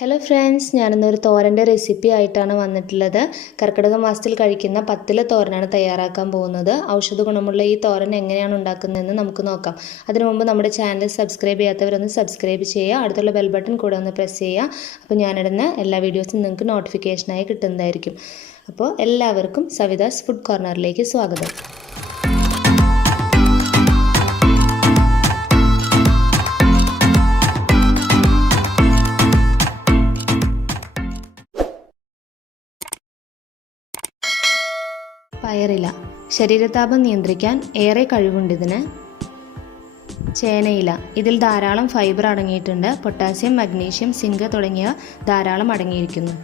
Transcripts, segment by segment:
Hello friends, ഞാനിന്നൊരു തോരൻ്റെ recipe ആയിട്ടാണ് വന്നിട്ടുള്ളത്. കർക്കിടക മാസത്തിൽ കഴിക്കുന്ന പത്തില തോരനാണ് തയ്യാറാക്കാൻ പോകുന്നത്. ഔഷധ ഗുണമുള്ള ഈ തോരൻ എങ്ങനെയാണ് ഉണ്ടാക്കുന്നതെന്ന് നമുക്ക് നോക്കാം. അതിനു മുമ്പ് നമ്മുടെ ചാനൽ സബ്സ്ക്രൈബ് ചെയ്യാത്തവരൊന്ന് സബ്സ്ക്രൈബ് ചെയ്യുക, അടുത്തുള്ള ബെൽ ബട്ടൺ കൂടെ ഒന്ന് പ്രസ് ചെയ്യുക. അപ്പോൾ ഞാനിടുന്ന എല്ലാ വീഡിയോസും നിങ്ങൾക്ക് നോട്ടിഫിക്കേഷനായി കിട്ടുന്നതായിരിക്കും. അപ്പോൾ എല്ലാവർക്കും സവിതാസ് ഫുഡ് കോർണറിലേക്ക് സ്വാഗതം. പയറില ശരീരതാപം നിയന്ത്രിക്കാൻ ഏറെ കഴിവുണ്ടിതിന്. ചേനയില, ഇതിൽ ധാരാളം ഫൈബർ അടങ്ങിയിട്ടുണ്ട്. പൊട്ടാസ്യം, മഗ്നീഷ്യം, സിങ്ക് തുടങ്ങിയവ ധാരാളം അടങ്ങിയിരിക്കുന്നു.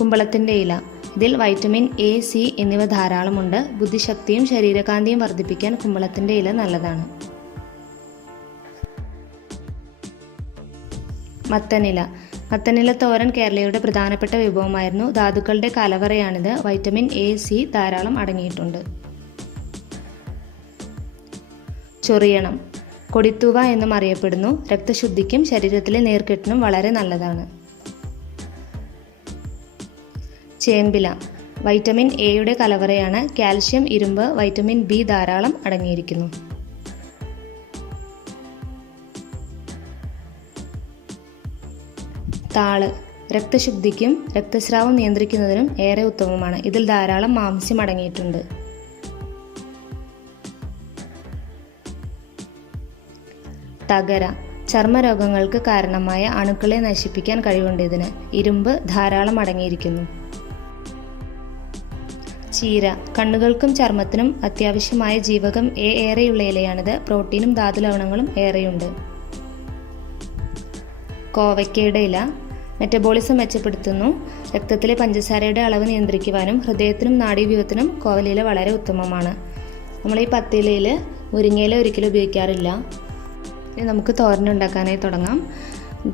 കുമ്പളത്തിൻ്റെ ഇല, ഇതിൽ വൈറ്റമിൻ എ, സി എന്നിവ ധാരാളമുണ്ട്. ബുദ്ധിശക്തിയും ശരീരകാന്തിയും വർദ്ധിപ്പിക്കാൻ കുമ്പളത്തിൻ്റെ ഇല നല്ലതാണ്. മത്തനില, മത്തനില തോരൻ കേരളീയരുടെ പ്രധാനപ്പെട്ട വിഭവമായിരുന്നു. ധാതുക്കളുടെ കലവറയാണിത്. വൈറ്റമിൻ എ, സി ധാരാളം അടങ്ങിയിട്ടുണ്ട്. ചൊറിയണം, കൊടിത്തൂവ എന്നും അറിയപ്പെടുന്നു. രക്തശുദ്ധിക്കും ശരീരത്തിലെ നീർക്കെട്ടിനും വളരെ നല്ലതാണ്. ചേമ്പില, വൈറ്റമിൻ എയുടെ കലവറയാണ്. കാൽഷ്യം, ഇരുമ്പ്, വൈറ്റമിൻ ബി ധാരാളം അടങ്ങിയിരിക്കുന്നു. താള്, രക്തശുദ്ധിക്കും രക്തസ്രാവം നിയന്ത്രിക്കുന്നതിനും ഏറെ ഉത്തമമാണ്. ഇതിൽ ധാരാളം മാംസ്യം അടങ്ങിയിട്ടുണ്ട്. തകര, ചർമ്മരോഗങ്ങൾക്ക് കാരണമായ അണുക്കളെ നശിപ്പിക്കാൻ കഴിവുണ്ട് ഇതിന്. ഇരുമ്പ് ധാരാളം അടങ്ങിയിരിക്കുന്നു. ചീര, കണ്ണുകൾക്കും ചർമ്മത്തിനും അത്യാവശ്യമായ ജീവകം എ ഏറെയുള്ള ഇലയാണിത്. പ്രോട്ടീനും ധാതുലവണങ്ങളും ഏറെയുണ്ട്. കോവയ്ക്കയുടെ ഇല മെറ്റബോളിസം മെച്ചപ്പെടുത്തുന്നു. രക്തത്തിലെ പഞ്ചസാരയുടെ അളവ് നിയന്ത്രിക്കുവാനും ഹൃദയത്തിനും നാഡീവ്യൂഹത്തിനും കോവലില വളരെ ഉത്തമമാണ്. നമ്മൾ ഈ പത്തിലയിൽ മുരിങ്ങയില ഒരിക്കലും ഉപയോഗിക്കാറില്ല. ഇനി നമുക്ക് തോരനുണ്ടാക്കാനായി തുടങ്ങാം.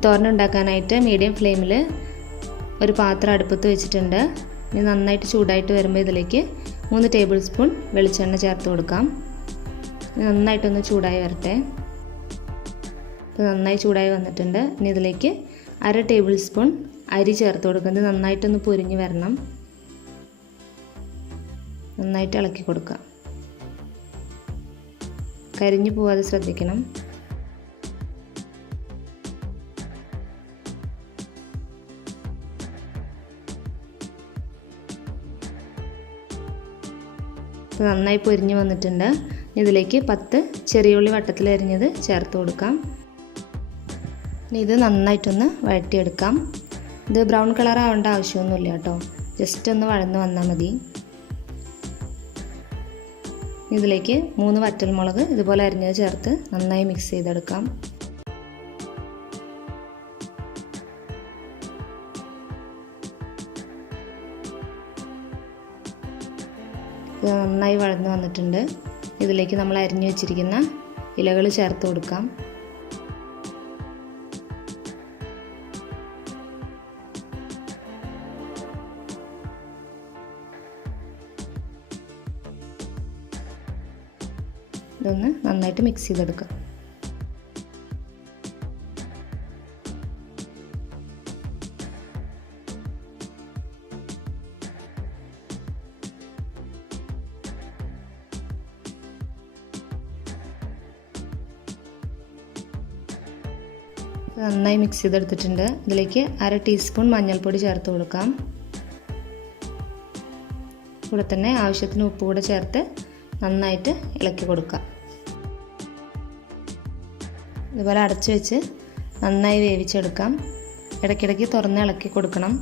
തോരനുണ്ടാക്കാനായിട്ട് മീഡിയം ഫ്ലെയിമിൽ ഒരു പാത്രം അടുപ്പത്ത് വെച്ചിട്ടുണ്ട്. ഇനി നന്നായിട്ട് ചൂടായിട്ട് വരുമ്പോൾ ഇതിലേക്ക് 3 ടേബിൾ സ്പൂൺ വെളിച്ചെണ്ണ ചേർത്ത് കൊടുക്കാം. നന്നായിട്ടൊന്ന് ചൂടായി വരട്ടെ. ഇപ്പോൾ നന്നായി ചൂടായി വന്നിട്ടുണ്ട്. ഇനി ഇതിലേക്ക് 1/2 ടേബിൾ സ്പൂൺ അരി ചേർത്ത് കൊടുക്കുന്നത്. നന്നായിട്ടൊന്ന് പൊരിഞ്ഞ് വരണം. നന്നായിട്ട് ഇളക്കി കൊടുക്കുക. കരിഞ്ഞു പോവാതെ ശ്രദ്ധിക്കണം. നന്നായി പൊരിഞ്ഞ് വന്നിട്ടുണ്ട്. ഇതിലേക്ക് 10 ചെറിയ ഉള്ളി വട്ടത്തിൽ അരിഞ്ഞത് ചേർത്ത് കൊടുക്കാം. ഇത് നന്നായിട്ടൊന്ന് വഴറ്റിയെടുക്കാം. ഇത് ബ്രൗൺ കളർ ആവേണ്ട ആവശ്യമൊന്നുമില്ല കേട്ടോ, ജസ്റ്റ് ഒന്ന് വഴന്ന് വന്നാൽ മതി. ഇതിലേക്ക് 3 വറ്റൽമുളക് ഇതുപോലെ അരിഞ്ഞത് ചേർത്ത് നന്നായി മിക്സ് ചെയ്തെടുക്കാം. ഇത് നന്നായി വഴന്ന് വന്നിട്ടുണ്ട്. ഇതിലേക്ക് നമ്മൾ അരിഞ്ഞു വെച്ചിരിക്കുന്ന ഇലകൾ ചേർത്ത് കൊടുക്കാം. ഇതൊന്ന് നന്നായിട്ട് മിക്സ് ചെയ്തെടുക്കാം. നന്നായി മിക്സ് ചെയ്തെടുത്തിട്ടുണ്ട്. ഇതിലേക്ക് 1/2 ടീസ്പൂൺ മഞ്ഞൾപ്പൊടി ചേർത്ത് കൊടുക്കാം. കൂടെ തന്നെ ആവശ്യത്തിന് ഉപ്പ് കൂടെ ചേർത്ത് നന്നായിട്ട് ഇളക്കി കൊടുക്കാം. ഇതുപോലെ അടച്ചു വെച്ച് നന്നായി വേവിച്ചെടുക്കാം. ഇടയ്ക്കിടയ്ക്ക് തുറന്ന് ഇളക്കി കൊടുക്കണം.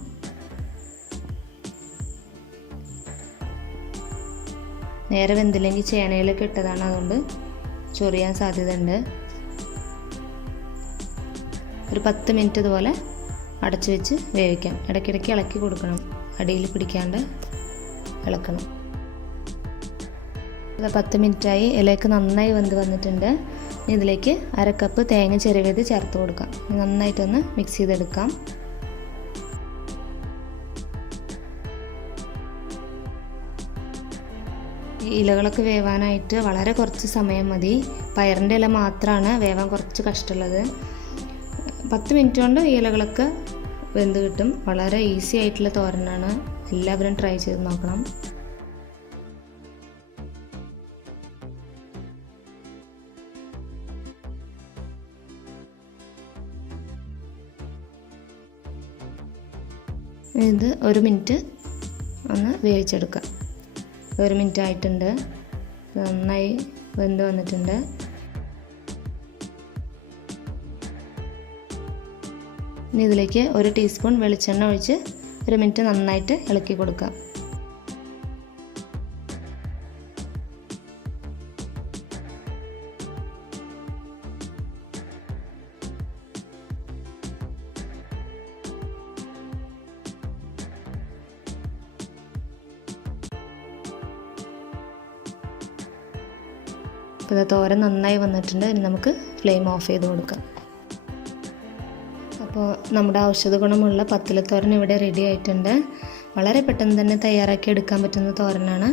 നേരെ വെന്തില്ലെങ്കിൽ ചേനയിലൊക്കെ ഇട്ടതാണ്, അതുകൊണ്ട് ചൊറിയാൻ സാധ്യതയുണ്ട്. ഒരു 10 മിനിറ്റ് ഇതുപോലെ അടച്ചു വെച്ച് വേവിക്കാം. ഇടയ്ക്കിടയ്ക്ക് ഇളക്കി കൊടുക്കണം, അടിയിൽ പിടിക്കാണ്ട് ഇളക്കണം. 10 മിനിറ്റായി. ഇലയൊക്കെ നന്നായി വെന്ത് വന്നിട്ടുണ്ട്. ഇതിലേക്ക് 1/2 കപ്പ് തേങ്ങ ചിരവിയത് ചേർത്ത് കൊടുക്കാം. നന്നായിട്ടൊന്ന് മിക്സ് ചെയ്തെടുക്കാം. ഈ ഇലകളൊക്കെ വേവാനായിട്ട് വളരെ കുറച്ച് സമയം മതി. പയറിൻ്റെ ഇല മാത്രമാണ് വേവാൻ കുറച്ച് കഷ്ടമുള്ളത്. 10 മിനിറ്റ് കൊണ്ട് ഈ ഇലകളൊക്കെ വെന്ത് കിട്ടും. വളരെ ഈസി ആയിട്ടുള്ള തോരനാണ്. എല്ലാവരും ട്രൈ ചെയ്ത് നോക്കണം. ഇത് 1 മിനിറ്റ് ഒന്ന് വേവിച്ചെടുക്കാം. 1 മിനിറ്റ് ആയിട്ടുണ്ട്. നന്നായി വെന്ത് വന്നിട്ടുണ്ട്. ഇനി ഇതിലേക്ക് 1 ടീസ്പൂൺ വെളിച്ചെണ്ണ ഒഴിച്ച് 1 മിനിറ്റ് നന്നായിട്ട് ഇളക്കി കൊടുക്കാം. അപ്പോൾ ഇത് തോരൻ നന്നായി വന്നിട്ടുണ്ട്. ഇനി നമുക്ക് ഫ്ലെയിം ഓഫ് ചെയ്ത് കൊടുക്കാം. അപ്പോൾ നമ്മുടെ ഔഷധ ഗുണമുള്ള പത്തിലത്തോരൻ ഇവിടെ റെഡി ആയിട്ടുണ്ട്. വളരെ പെട്ടെന്ന് തന്നെ തയ്യാറാക്കി എടുക്കാൻ പറ്റുന്ന തോരനാണ്.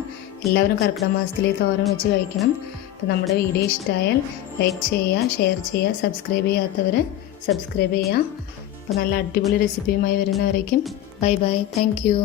എല്ലാവരും കർക്കിടക മാസത്തിൽ ഈ തോരൻ വെച്ച് കഴിക്കണം. അപ്പോൾ നമ്മുടെ വീഡിയോ ഇഷ്ടമായാൽ ലൈക്ക് ചെയ്യുക, ഷെയർ ചെയ്യുക, സബ്സ്ക്രൈബ് ചെയ്യാത്തവർ സബ്സ്ക്രൈബ് ചെയ്യുക. അപ്പോൾ നല്ല അടിപൊളി റെസിപ്പിയുമായി വരുന്നവരേക്കും ബൈ ബൈ. Thank you.